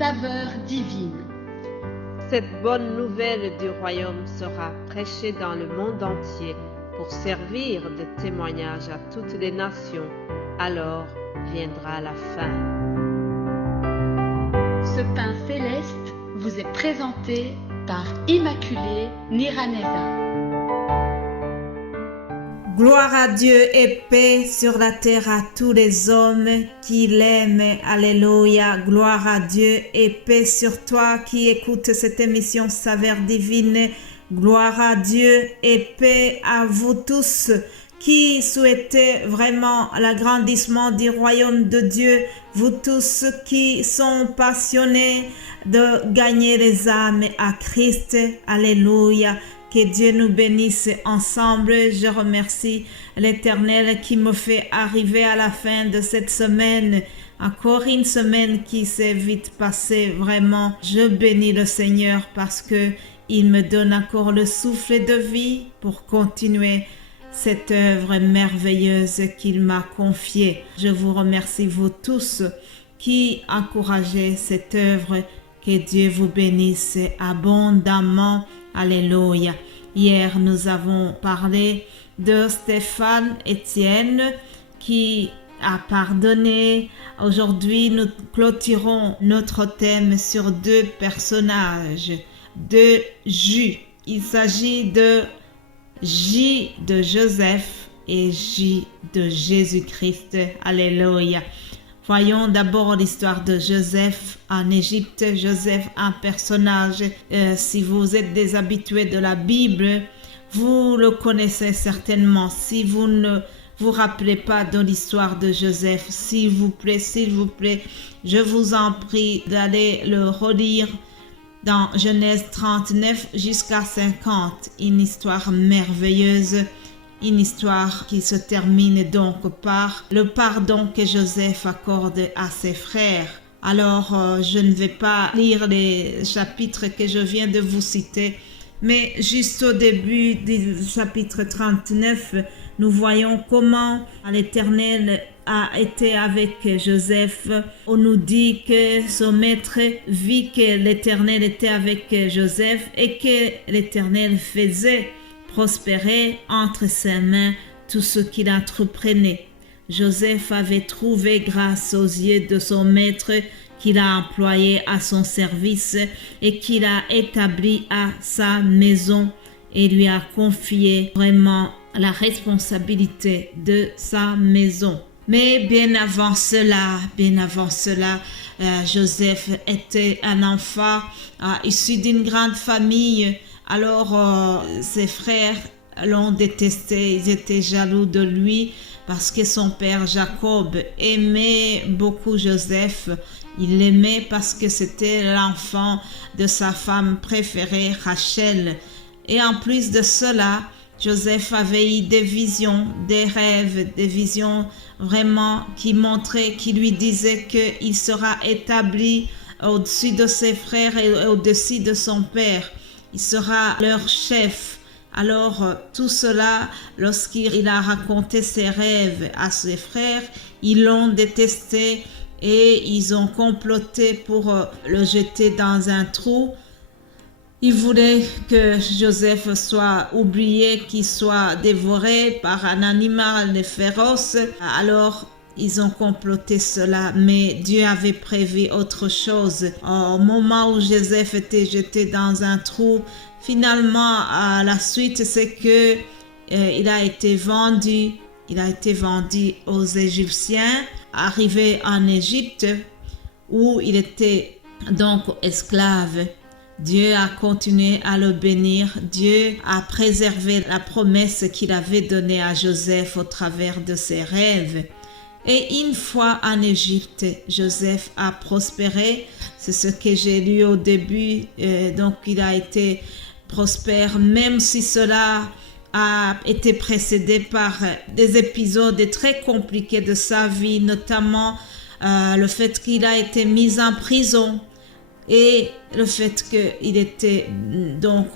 saveur divine. Cette bonne nouvelle du royaume sera prêchée dans le monde entier pour servir de témoignage à toutes les nations. Alors viendra la fin. Ce pain céleste vous est présenté par Immaculée Niraneza. Gloire à Dieu et paix sur la terre à tous les hommes qui l'aiment. Alléluia. Gloire à Dieu et paix sur toi qui écoutes cette émission Saveur divine. Gloire à Dieu et paix à vous tous qui souhaitez vraiment l'agrandissement du royaume de Dieu. Vous tous qui sont passionnés de gagner les âmes à Christ. Alléluia. Que Dieu nous bénisse ensemble. Je remercie l'Éternel qui me fait arriver à la fin de cette semaine. Encore une semaine qui s'est vite passée. Vraiment, je bénis le Seigneur parce que il me donne encore le souffle de vie pour continuer cette œuvre merveilleuse qu'il m'a confiée. Je vous remercie vous tous qui encouragez cette œuvre. Que Dieu vous bénisse abondamment. Alléluia. Hier, nous avons parlé de Stéphane Étienne qui a pardonné. Aujourd'hui, nous clôturons notre thème sur deux personnages, deux J. Il s'agit de J de Joseph et J de Jésus-Christ. Alléluia. Voyons d'abord l'histoire de Joseph en Égypte. Joseph, un personnage, si vous êtes des habitués de la Bible, vous le connaissez certainement. Si vous ne vous rappelez pas de l'histoire de Joseph, s'il vous plaît, je vous en prie d'aller le relire dans Genèse 39 jusqu'à 50. Une histoire merveilleuse. Une histoire qui se termine donc par le pardon que Joseph accorde à ses frères. Alors, je ne vais pas lire les chapitres que je viens de vous citer, mais juste au début du chapitre 39, nous voyons comment l'Éternel a été avec Joseph. On nous dit que son maître vit que l'Éternel était avec Joseph et que l'Éternel faisait prospérer entre ses mains tout ce qu'il entreprenait. Joseph avait trouvé grâce aux yeux de son maître qu'il a employé à son service et qu'il a établi à sa maison et lui a confié vraiment la responsabilité de sa maison. Mais bien avant cela, Joseph était un enfant issu d'une grande famille. Alors, ses frères l'ont détesté, ils étaient jaloux de lui parce que son père Jacob aimait beaucoup Joseph. Il l'aimait parce que c'était l'enfant de sa femme préférée, Rachel. Et en plus de cela, Joseph avait eu des visions, des rêves, des visions vraiment qui montraient, qui lui disaient qu'il sera établi au-dessus de ses frères et au-dessus de son père. Il sera leur chef. Alors, tout cela, lorsqu'il a raconté ses rêves à ses frères, ils l'ont détesté et ils ont comploté pour le jeter dans un trou. Ils voulaient que Joseph soit oublié, qu'il soit dévoré par un animal féroce. Alors, ils ont comploté cela, mais Dieu avait prévu autre chose. Au moment où Joseph était jeté dans un trou, finalement, à la suite, c'est que il a été vendu. Il a été vendu aux Égyptiens, arrivé en Égypte, où il était donc esclave. Dieu a continué à le bénir. Dieu a préservé la promesse qu'il avait donnée à Joseph au travers de ses rêves. Et une fois en Égypte, Joseph a prospéré. C'est ce que j'ai lu au début. Donc, il a été prospère, même si cela a été précédé par des épisodes très compliqués de sa vie, notamment le fait qu'il a été mis en prison et le fait qu'il était donc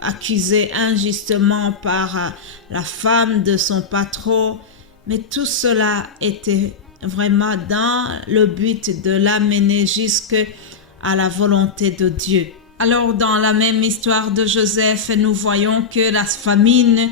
accusé injustement par la femme de son patron. Mais tout cela était vraiment dans le but de l'amener jusqu'à à la volonté de Dieu. Alors, dans la même histoire de Joseph, nous voyons que la famine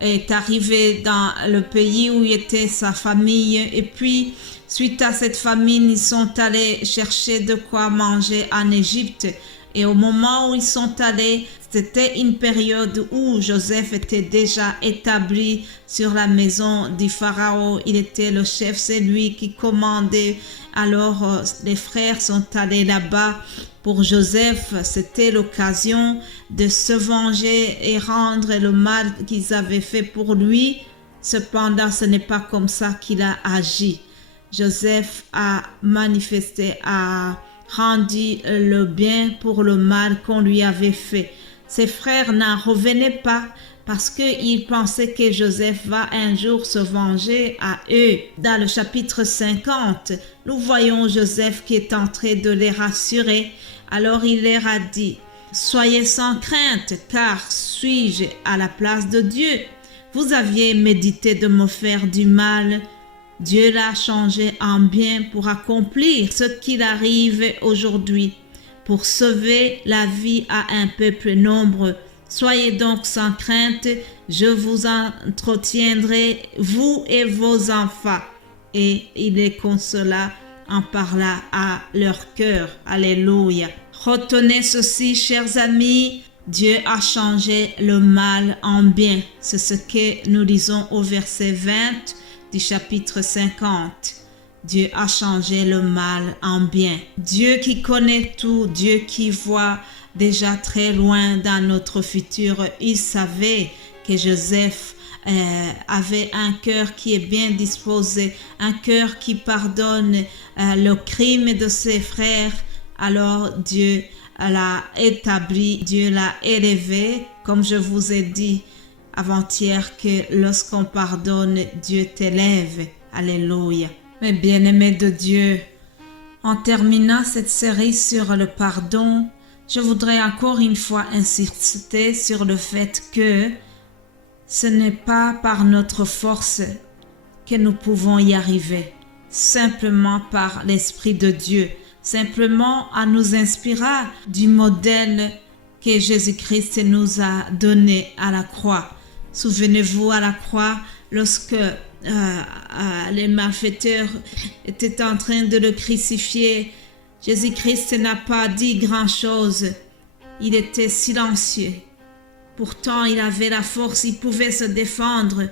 est arrivée dans le pays où était sa famille. Et puis, suite à cette famine, ils sont allés chercher de quoi manger en Égypte. Et au moment où ils sont allés, c'était une période où Joseph était déjà établi sur la maison du Pharaon. Il était le chef, c'est lui qui commandait. Alors, les frères sont allés là-bas. Pour Joseph, c'était l'occasion de se venger et rendre le mal qu'ils avaient fait pour lui. Cependant, ce n'est pas comme ça qu'il a agi. Joseph a manifesté, a rendu le bien pour le mal qu'on lui avait fait. Ses frères n'en revenaient pas parce qu'ils pensaient que Joseph va un jour se venger à eux. Dans le chapitre 50, nous voyons Joseph qui est en train de les rassurer. Alors il leur a dit, « Soyez sans crainte, car suis-je à la place de Dieu? Vous aviez médité de me faire du mal. Dieu l'a changé en bien pour accomplir ce qu'il arrive aujourd'hui, pour sauver la vie à un peuple nombreux. Soyez donc sans crainte, je vous entretiendrai, vous et vos enfants. » Et il les consola en parla à leur cœur. Alléluia. Retenez ceci, chers amis, Dieu a changé le mal en bien. C'est ce que nous lisons au verset 20 du chapitre 50. Dieu a changé le mal en bien. Dieu qui connaît tout, Dieu qui voit déjà très loin dans notre futur, il savait que Joseph avait un cœur qui est bien disposé, un cœur qui pardonne le crime de ses frères. Alors Dieu l'a établi, Dieu l'a élevé, comme je vous ai dit avant-hier, que lorsqu'on pardonne, Dieu t'élève. Alléluia. Mes bien-aimés de Dieu, en terminant cette série sur le pardon, je voudrais encore une fois insister sur le fait que ce n'est pas par notre force que nous pouvons y arriver, simplement par l'Esprit de Dieu, simplement en nous inspirant du modèle que Jésus-Christ nous a donné à la croix. Souvenez-vous, à la croix, lorsque les malfaiteurs étaient en train de le crucifier, Jésus-Christ n'a pas dit grand-chose. Il était silencieux. Pourtant, il avait la force, il pouvait se défendre.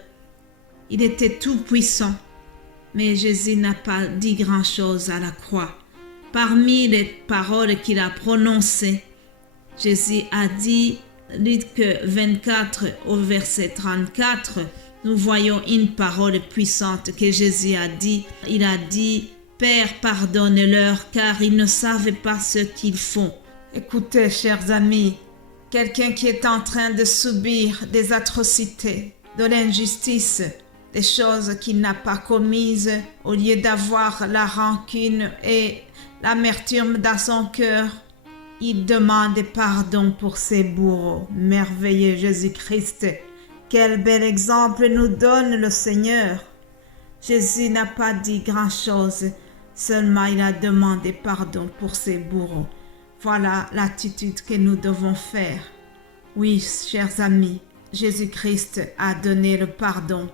Il était tout puissant. Mais Jésus n'a pas dit grand-chose à la croix. Parmi les paroles qu'il a prononcées, Jésus a dit, Luc 24 au verset 34, nous voyons une parole puissante que Jésus a dit. Il a dit, « Père, pardonne-leur, car ils ne savent pas ce qu'ils font. » Écoutez, chers amis, quelqu'un qui est en train de subir des atrocités, de l'injustice, des choses qu'il n'a pas commises, au lieu d'avoir la rancune et l'amertume dans son cœur, il demande pardon pour ses bourreaux. Merveilleux Jésus-Christ. Quel bel exemple nous donne le Seigneur. Jésus n'a pas dit grand-chose, seulement il a demandé pardon pour ses bourreaux. Voilà l'attitude que nous devons faire. Oui, chers amis, Jésus-Christ a donné le pardon.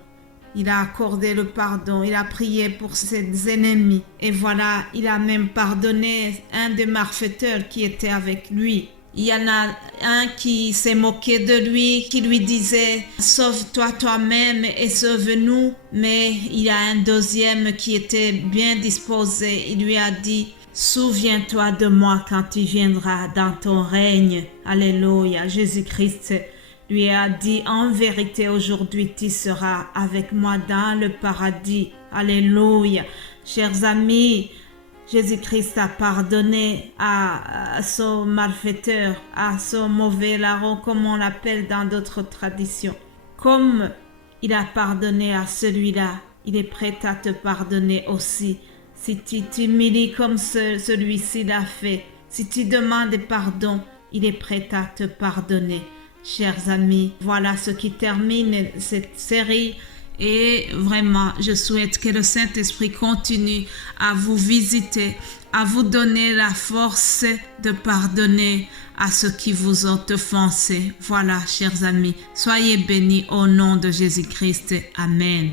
Il a accordé le pardon, il a prié pour ses ennemis. Et voilà, il a même pardonné un des malfaiteurs qui était avec lui. Il y en a un qui s'est moqué de lui, qui lui disait « Sauve-toi toi-même et sauve-nous ». Mais il y a un deuxième qui était bien disposé. Il lui a dit « Souviens-toi de moi quand tu viendras dans ton règne ». Alléluia, Jésus-Christ lui a dit, en vérité, aujourd'hui, tu seras avec moi dans le paradis. Alléluia. Chers amis, Jésus-Christ a pardonné à ce malfaiteur, à ce mauvais larron, comme on l'appelle dans d'autres traditions. Comme il a pardonné à celui-là, il est prêt à te pardonner aussi. Si tu t'humilies comme celui-ci l'a fait, si tu demandes pardon, il est prêt à te pardonner. Chers amis, voilà ce qui termine cette série Et vraiment, je souhaite que le Saint-Esprit continue à vous visiter, à vous donner la force de pardonner à ceux qui vous ont offensé. Voilà, chers amis, soyez bénis au nom de Jésus-Christ. Amen.